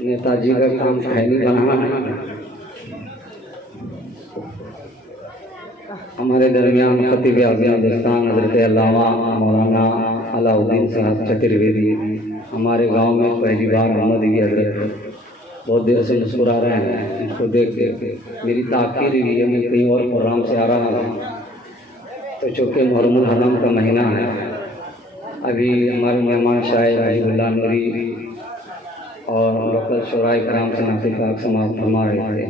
नेताजी का काम खैनी बनाना है। हमारे दरमियान खतीब आज़म हिंदुस्तान हज़रत अल्लामा मौलाना अलाउद्दीन साहब चतुर्वेदी हमारे गांव में पहली बार मोहम्मद हजरत बहुत देर से मुस्कुरा रहे हैं। इनको देख के मेरी ताख़ीर हुई है, मैं कहीं और प्रोग्राम से आ रहा हूँ, तो चूँकि मुहर्रमुल हरम का महीना है, अभी हमारे मेहमान शायद अजीबुल्लाह नूरी और लोकल शोराए कराम से नाते पाक समाप्त फरमा रहे थे।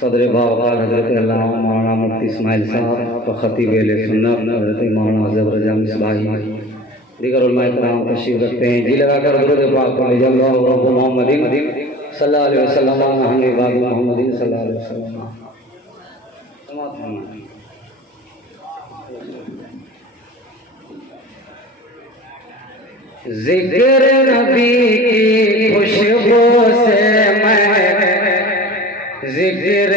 सदर बावकार हज़रत अल्लामा मौलाना मुफ्ती इस्माइल साहब तो खतीब अहले सुन्नत हज़रत मौलाना ज़फ़र रज़ा मिसबाही दीगर उलमाए कराम तशरीफ़ रखते हैं। जी लगाकर दुरूद पाक पढ़े जल्लल्लाहु रब्बु मोहम्मदिन सल्लल्लाहु अलैहि वसल्लम हम इबाद मोहम्मदिन सल्लल्लाहु अलैहि वसल्लम। ज़िक्र नबी की खुशबू से मैं ज़िक्र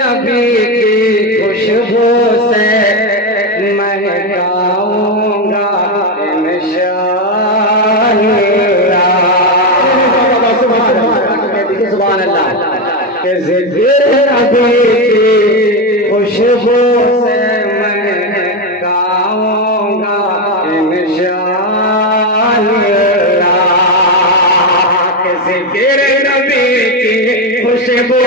नबी की खुशबू से मैं गाऊंगा सुभान अल्लाह के ज़िक्र नबी की खुशबू से मैं गाऊंगा इंशाअल्लाह के ज़िक्र नबी की खुशबू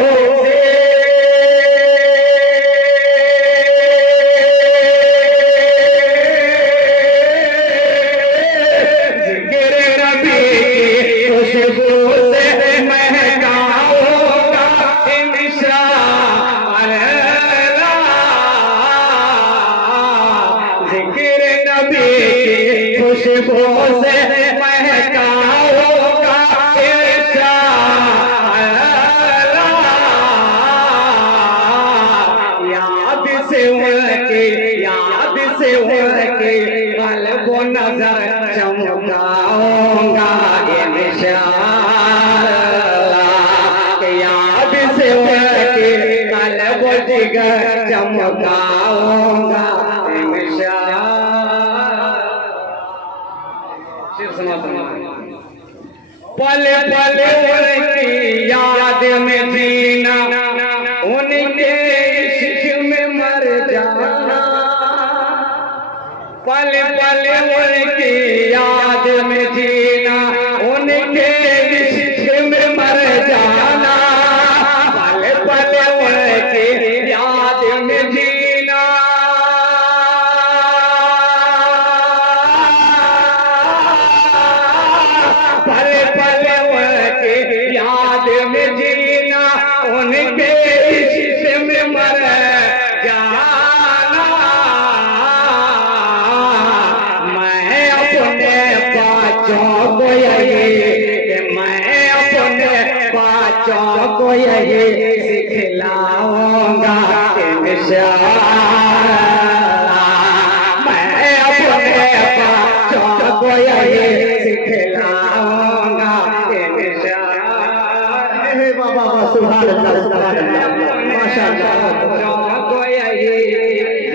खुशबू से महकाऊंगा इंशाअल्लाह। याद से उनकी क़ल्ब नज़र चमकाऊंगा इंशाअल्लाह। याद से उनकी क़ल्ब जिगर चमकाऊंगा पल पल उनकी याद में जीना, उनके इश्क में मर जाना। पल पल उनकी याद में जीना, उनके इश्क में मर जाना। पल पल उनकी याद में जीना, पल पल उनकी याद में जीना, उनके इश्क में मर जाना। मैं अपने बच्चों को यही सिखलाऊंगा इंशाअल्लाह। मैं अपने बच्चों को यही सिखलाऊंगा इंशाअल्लाह। बाबा सुभान अल्लाह माशाअल्लाह। को यही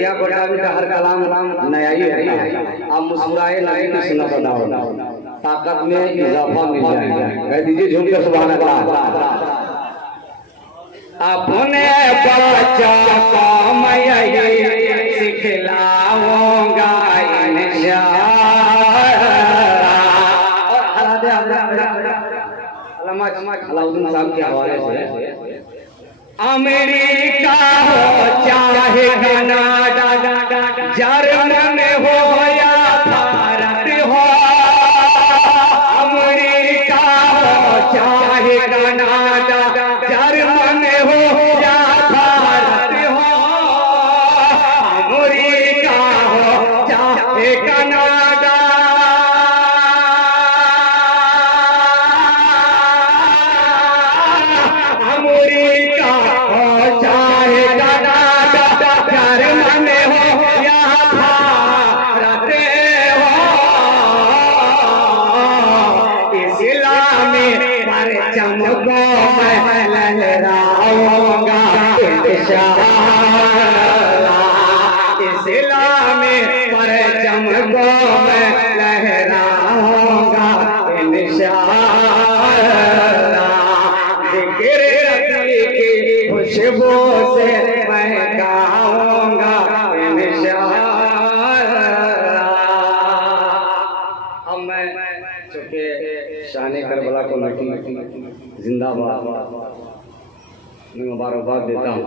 या बड़ा बेटा हर कलाम नया ही है। आप मुस्कुराए नहीं तो सुना बताओ, ताकत में इजाफा मिल जाएगा। कह दीजिए झूमकर सुभान अल्लाह। अपने बच्चा को मैं यही सिखलाऊंगा इंशाअल्लाह। अलाउद्दीन साहब के हवाले से अमेरिका हो चाहे कनाडा, जर्मन हो या भारत हो, अमेरिका हो चाहे कनाडा, जर्मन हो या भारत हो, अमेरिका हो चाहे कनाडा, अमेरिका हो चाहे कनाडा, जर्मन हो या भारत इंशाअल्लाह इस्लामी परचम को मैं लहराऊंगा इंशाअल्लाह। जिक्र रबी की खुशबू से महकाऊंगा इंशाअल्लाह। अब मैं चूंकि शान करबला को नकी जिंदाबाद मैं मुबारकबाद देता हूँ।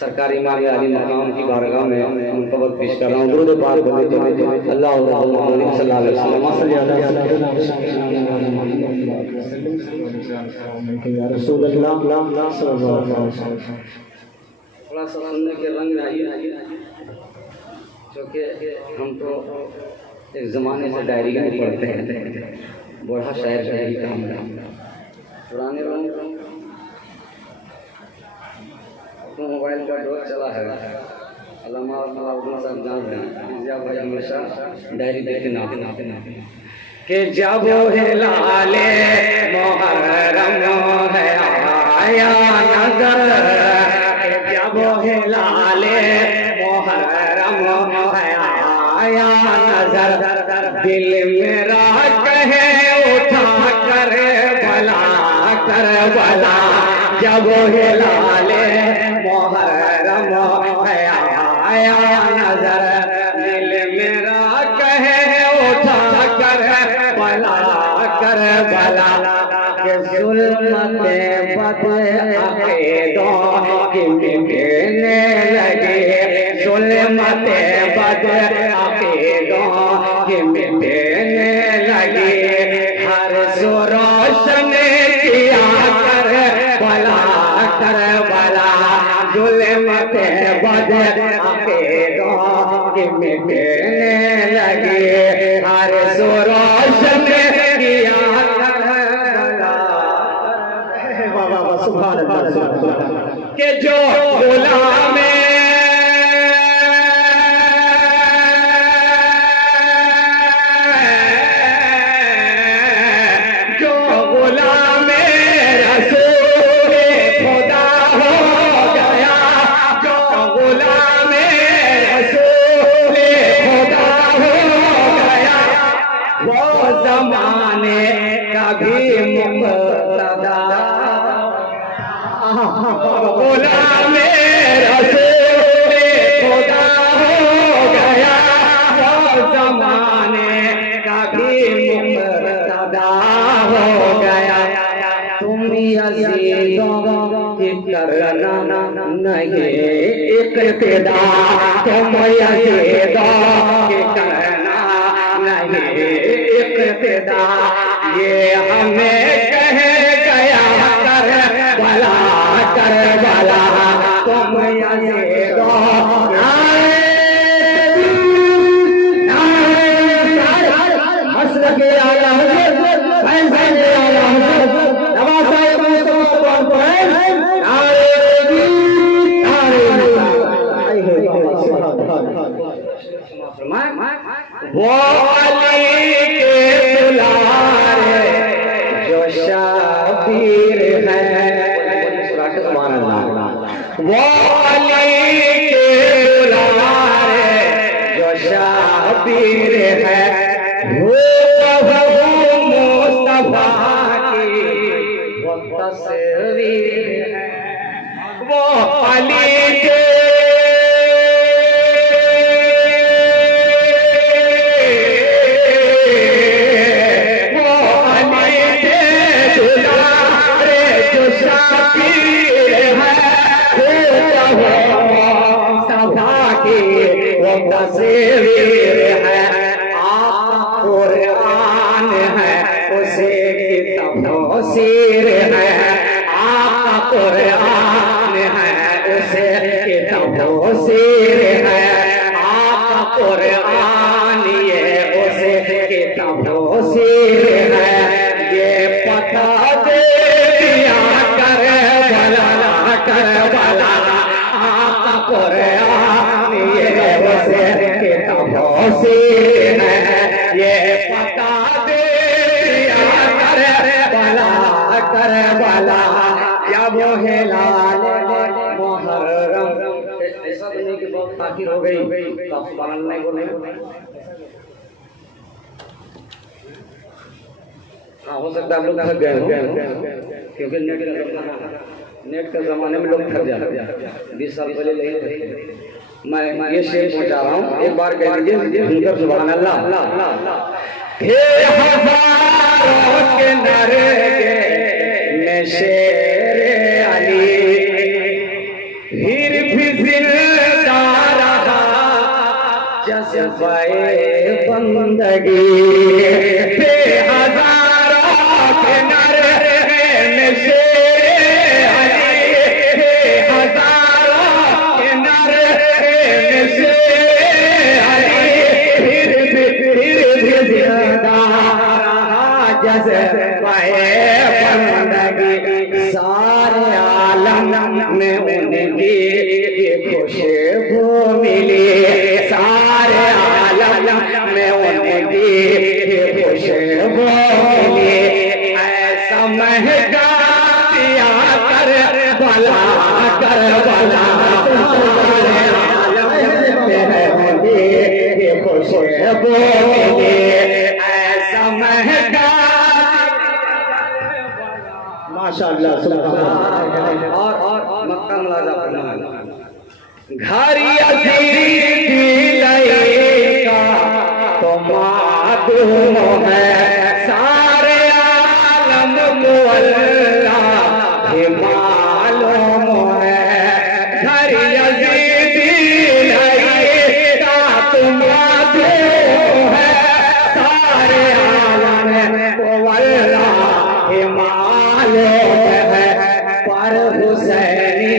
सरकारी इमाम अली मकाम की बारगाह में मुनक़बत पेश कर रहा हूँ। दुरूद पाक बोले तो अल्लाह सल्लल्लाहु अलैहि वसल्लम या रसूल अल्लाह सल्लल्लाहु अलैहि वसल्लम। थोड़ा सा सुनने के रंग में आइए, क्योंकि हम तो एक ज़माने से डायरी में पढ़ते हैं, बड़ा शायर शायरी का हम पुराने लोग तो मोबाइल का दौर चला है। अल्लामा साहब जान रहे हैं भाई हमेशा डायरी देखे नाते कि जब हिलाले मुहर्रम है आया नजर, जब हिलाले मुहर्रम है आया नजर, दिल मेरा कहे उठा कर भला कर भला। जब हिलाले मुहर्रम है आया नजर, दिल मेरा कहे उठा कर भला कर भला। कि ज़ुल्मते बद अक़ीदों की मिटने लगी, ज़ुल्मते बद अक़ीदों की मिटने लगी। हर सो रोशन किया कर भला कर भला। ज़ुल्मते बद अक़ीदों की मिटने लगी, हर सो रोशन किया कर भला। सुभान अल्लाह। के जो गुलाम ज़माने का भी मुक़तदा गुलामे रसूल खुदा हो गया, वो ज़माने का भी मुक़तदा हो गया। तुम यज़ीदों की करना नहीं इक़्तिदा, तुम यज़ीदों की करना नहीं इक़्तिदा। ये हमें कह गया कर भला कर भला। तुम यज़ीदों मसलके आला हज़रत फैज़ आला हज़रत नवाज़ साहिब वो अली के दुलारे जो शाबीर है, वो अली के दुलारे जो शाबीर है, वो मुस्तफा की वो तस्वीर है। वो अली के तस्वीर है, आप कुरान है उसे की तफसीर है। आप कुरान है उसे की तफसीर है। आप कुरान ये उसे की तफसीर है। ये पता दे दिया कर भला कर भला। आप कुरान ये उसे की तफसीर है। ये पता दे दिया कर भला कर भला। या वो हिलाल हाजिर हो गई तो आप बनाने को नहीं। हाँ, हो सकता है आप लोग थक गए हो, क्योंकि नेट के ज़माने में लोग थक जाते हैं। 20 साल पहले नहीं थे। मैं ये शेर पहुंचा रहा हूँ, एक बार कह दीजिए सुनकर सुभान अल्लाह। हे हज़ारों के नरगे में शेर अली फिर भी जिंदा रहा जज़्बे बंदगी। हे हज़ारों के नरगे में शेर अली, हे हज़ारों के नरगे में शेर अली फिर भी जिंदा रहा जज़्बे बंदगी। सारे आलम में उनकी खुशबू मिली, सारे आलम में उनकी खुशबू मिली। ऐसा महका दिया कर बला सारे आलम में उनकी खुशबू मिली। ऐसा महका माशाअल्लाह सुभान। और मक्का मुलाजा फरमाना। घरी अजीब लईका तो मालूम है सारे आलम को अल्लाह ही मालूम है। घरी अजीब लईका तो मालूम है सारे आलम को अल्लाह ही मालूम है। पर हुसैनी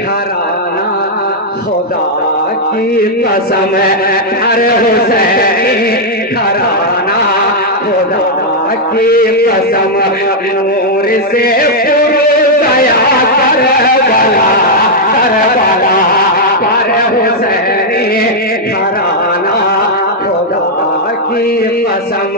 घराना खुदा की कसम है, हर हुसैनी घराना खुदा की कसम। नूर से गया करबला करबला, पर हुसैनी घराना खुदा की कसम।